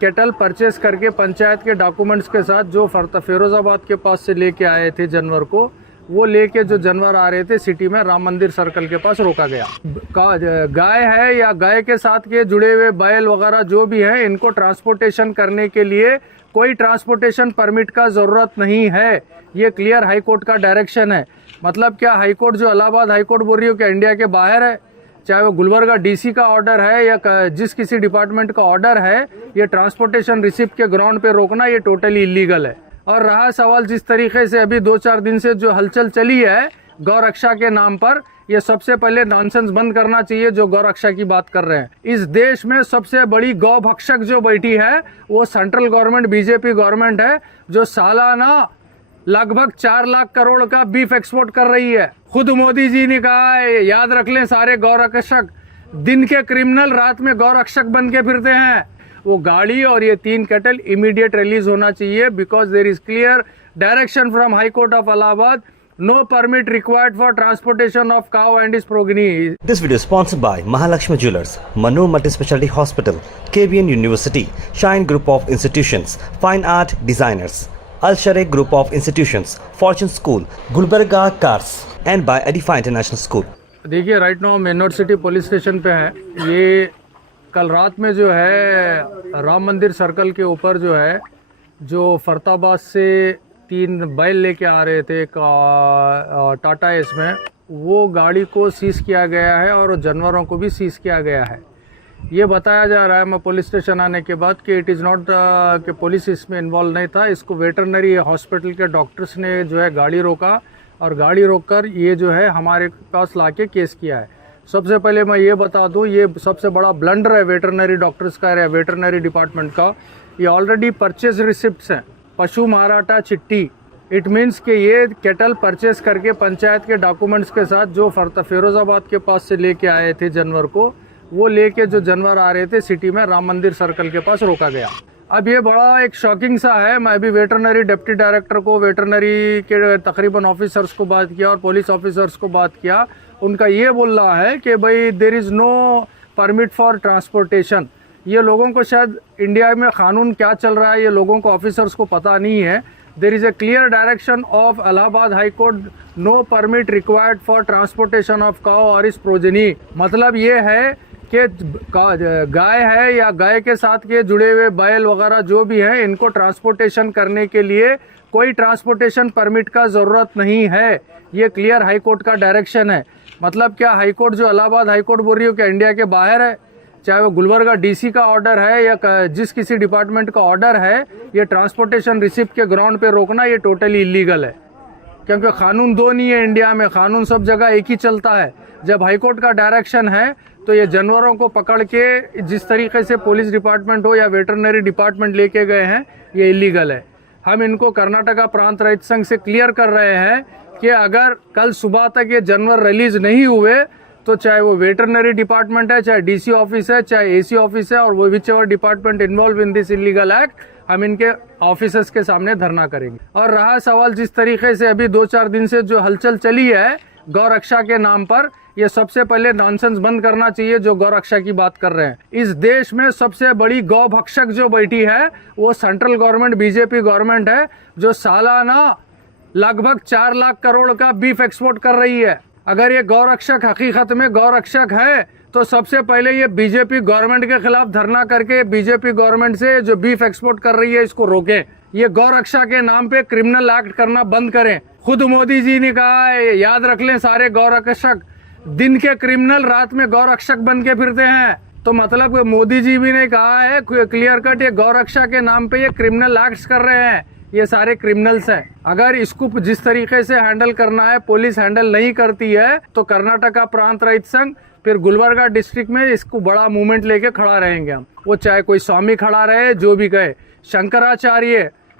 Kettle purchase करके पंचायत के documents के साथ जो फिरोजाबाद के पास से लेके आए थे जानवर को, वो लेके जो जानवर आ रहे थे सिटी में राम मंदिर सर्कल के पास रोका गया। गाय है या गाय के साथ के जुड़े हुए बैल वगैरह जो भी हैं, इनको ट्रांसपोर्टेशन करने के लिए कोई ट्रांसपोर्टेशन परमिट का ज़रूरत नहीं है। ये क्लियर हाई कोर्ट का डायरेक्शन है। मतलब क्या, हाई कोर्ट जो इलाहाबाद हाई कोर्ट बोल रही हो क्या इंडिया के बाहर है? चाहे वो गुलबर्गा डीसी का ऑर्डर है या जिस किसी डिपार्टमेंट का ऑर्डर है, ये ट्रांसपोर्टेशन रिसिप्ट के ग्राउंड पे रोकना ये टोटली इलीगल है। और रहा सवाल जिस तरीके से अभी 2-4 दिन से जो हलचल चली है गौरक्षा के नाम पर, ये सबसे पहले नॉनसेंस बंद करना चाहिए जो गौरक्षा की बात कर रहे हैं। इस देश में सबसे बड़ी गौ भक्षक जो बैठी है वो सेंट्रल गवर्नमेंट बीजेपी गवर्नमेंट है, जो सालाना लगभग 4 लाख करोड़ का बीफ एक्सपोर्ट कर रही है। खुद मोदी जी ने कहा है, याद रख लें सारे गौरक्षक दिन के क्रिमिनल रात में गौरक्षक बन के फिरते हैं। वो गाड़ी और ये 3 केटल इमीडिएट रिलीज होना चाहिए, because there is clear direction from high court of Allahabad, no permit required for transportation of cow and its progeny. This video is sponsored by Mahalakshmi Jewelers, Manu Multi-Speciality Hospital, KBN University, Shine Group of Institutions, Fine Art Designers, Al Sharekh Group of Institutions, Fortune School, Gulbarga Cars, and by Edify International School. देखिए right now हम Ennore city police station पे हैं। ये कल रात में जो है राम मंदिर सर्कल के ऊपर जो है, जो फरताबाद से 3 बैल लेके आ रहे थे टाटा एस में, वो गाड़ी को सीज किया गया है और जानवरों को भी सीज किया गया है। ये बताया जा रहा है मैं पुलिस स्टेशन आने के बाद कि इट इज़ नॉट कि पुलिस इसमें इन्वॉल्व नहीं था। इसको वेटरनरी हॉस्पिटल के डॉक्टर्स ने जो है गाड़ी रोका और गाड़ी रोककर ये जो है हमारे पास लाके केस किया है। सबसे पहले मैं ये बता दूं, ये सबसे बड़ा ब्लंडर है वेटरनरी डॉक्टर्स का या वेटरनरी डिपार्टमेंट का। ये ऑलरेडी परचेज रिसिप्ट्स हैं, पशु माराटा चिट्ठी। इट मीन्स कि ये केटल परचेस करके पंचायत के डॉक्यूमेंट्स के साथ जो फिरोजाबाद के पास से लेके आए थे जानवर को, वो लेके जो जानवर आ रहे थे सिटी में राम मंदिर सर्कल के पास रोका गया। अब ये बड़ा एक शॉकिंग सा है। मैं अभी वेटरनरी डिप्टी डायरेक्टर को, वेटरनरी के तकरीबन ऑफिसर्स को बात किया और पुलिस ऑफिसर्स को बात किया। उनका ये बोल रहा है कि भाई there is no permit for transportation. ये लोगों को शायद इंडिया में कानून क्या चल रहा है ये लोगों को ऑफिसर्स को पता नहीं है। There is a clear direction of Allahabad high court, no permit required for transportation of cow और इस प्रोजेनी। मतलब ये है कि गाय है या गाय के साथ के जुड़े हुए बैल वगैरह जो भी हैं, इनको ट्रांसपोर्टेशन करने के लिए कोई ट्रांसपोर्टेशन परमिट का ज़रूरत नहीं है। ये क्लियर हाई कोर्ट का डायरेक्शन है। मतलब क्या, हाई कोर्ट जो इलाहाबाद हाई कोर्ट बोल रही हो क्या इंडिया के बाहर है? चाहे वो गुलबर्गा डीसी का ऑर्डर है या जिस किसी डिपार्टमेंट का ऑर्डर है, ये ट्रांसपोर्टेशन रिसिप्ट के ग्राउंड पे रोकना ये टोटली इलीगल है। क्योंकि कानून 2 नहीं है इंडिया में, कानून सब जगह एक ही चलता है। जब हाईकोर्ट का डायरेक्शन है तो ये जानवरों को पकड़ के जिस तरीके से पुलिस डिपार्टमेंट हो या वेटरनरी डिपार्टमेंट लेके गए हैं, ये इलीगल है। हम इनको कर्नाटका प्रांत रहित संघ से क्लियर कर रहे हैं कि अगर कल सुबह तक ये जानवर रिलीज नहीं हुए तो चाहे वो वेटरनरी डिपार्टमेंट है, चाहे डीसी ऑफिस है, चाहे एसी ऑफिस है, और वो which ever department involve in this illegal act, हम इनके ऑफिसर्स के सामने धरना करेंगे। और रहा सवाल जिस तरीके से अभी 2-4 दिन से जो हलचल चली है गौरक्षा के नाम पर, ये सबसे पहले नॉनसेंस बंद करना चाहिए जो गौरक्षा की बात कर रहे हैं। इस देश में सबसे बड़ी गौ भक्षक जो बैठी है वो सेंट्रल गवर्नमेंट बीजेपी गवर्नमेंट है, जो सालाना लगभग 4 लाख करोड़ का बीफ एक्सपोर्ट कर रही है। अगर ये गौरक्षक हकीकत में गौरक्षक है तो सबसे पहले ये बीजेपी गवर्नमेंट के खिलाफ धरना करके बीजेपी गवर्नमेंट से जो बीफ एक्सपोर्ट कर रही है इसको रोकें। ये गौरक्षा के नाम पे क्रिमिनल एक्ट करना बंद करें। खुद मोदी जी ने कहा है, याद रख लें सारे गौरक्षक दिन के क्रिमिनल रात में गौरक्षक बन के फिरते हैं। तो मतलब मोदी जी भी ने कहा है क्लियर कट, ये गौरक्षा के नाम पे ये क्रिमिनल एक्ट्स कर रहे हैं, ये सारे क्रिमिनल्स हैं। अगर इसको जिस तरीके से हैंडल करना है पुलिस हैंडल नहीं करती है तो कर्नाटका प्रांत रहित संघ फिर गुलबर्गा डिस्ट्रिक्ट में इसको बड़ा मूवमेंट लेके खड़ा रहेंगे हम। वो चाहे कोई स्वामी खड़ा रहे, जो भी कहे।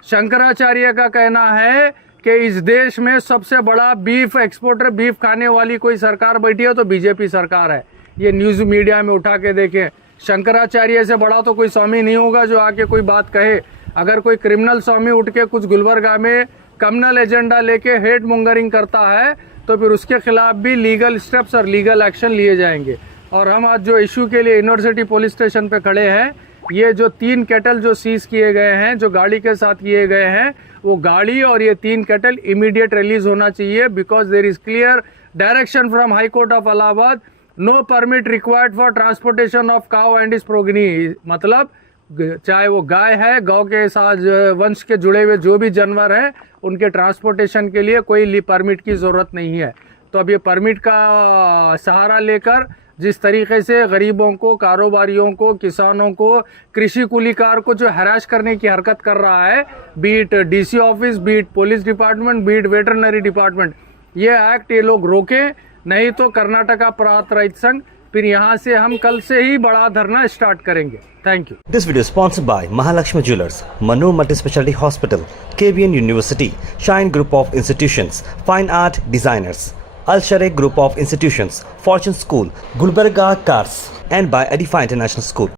शंकराचार्य का कहना है कि इस देश में सबसे बड़ा बीफ एक्सपोर्टर, बीफ खाने वाली कोई सरकार बैठी है तो बीजेपी सरकार है। ये न्यूज़ मीडिया में उठा के देखें। शंकराचार्य से बड़ा तो कोई स्वामी नहीं होगा जो आके कोई बात कहे। अगर कोई क्रिमिनल स्वामी उठ के कुछ गुलबर्गा में कम्युनल एजेंडा लेके हेट मोंगरिंग करता है तो फिर उसके खिलाफ भी लीगल स्टेप्स और लीगल एक्शन लिए जाएंगे। और हम आज जो इशू के लिए यूनिवर्सिटी पुलिस स्टेशन पे खड़े हैं, ये जो 3 कैटल जो सीज किए गए हैं, जो गाड़ी के साथ किए गए हैं, वो गाड़ी और ये 3 कैटल इमीडिएट रिलीज होना चाहिए, because there is clear direction from high court of Allahabad, no permit required for transportation of cow and its progeny. मतलब चाहे वो गाय है, गौ के साथ वंश के जुड़े हुए जो भी जानवर हैं, उनके ट्रांसपोर्टेशन के लिए कोई परमिट की ज़रूरत नहीं है। तो अब ये परमिट का सहारा लेकर जिस तरीके से गरीबों को, कारोबारियों को, किसानों को, कृषि कुलीकार को जो हरास करने की हरकत कर रहा है, beat DC office, beat police department, beat veterinary department, ये एक्ट ये लोग रोकें, नहीं तो कर्नाटका प्रांत रहित संघ फिर यहाँ से हम कल से ही बड़ा धरना स्टार्ट करेंगे। Thank you. This video is sponsored by Mahalakshmi Jewelers, Manu Multi-Specialty Hospital, KBN University, Shine Group of Institutions, Fine Art Designers, Al Sharekh Group of Institutions, Fortune School, Gulbarga Cars, and by Edify International School.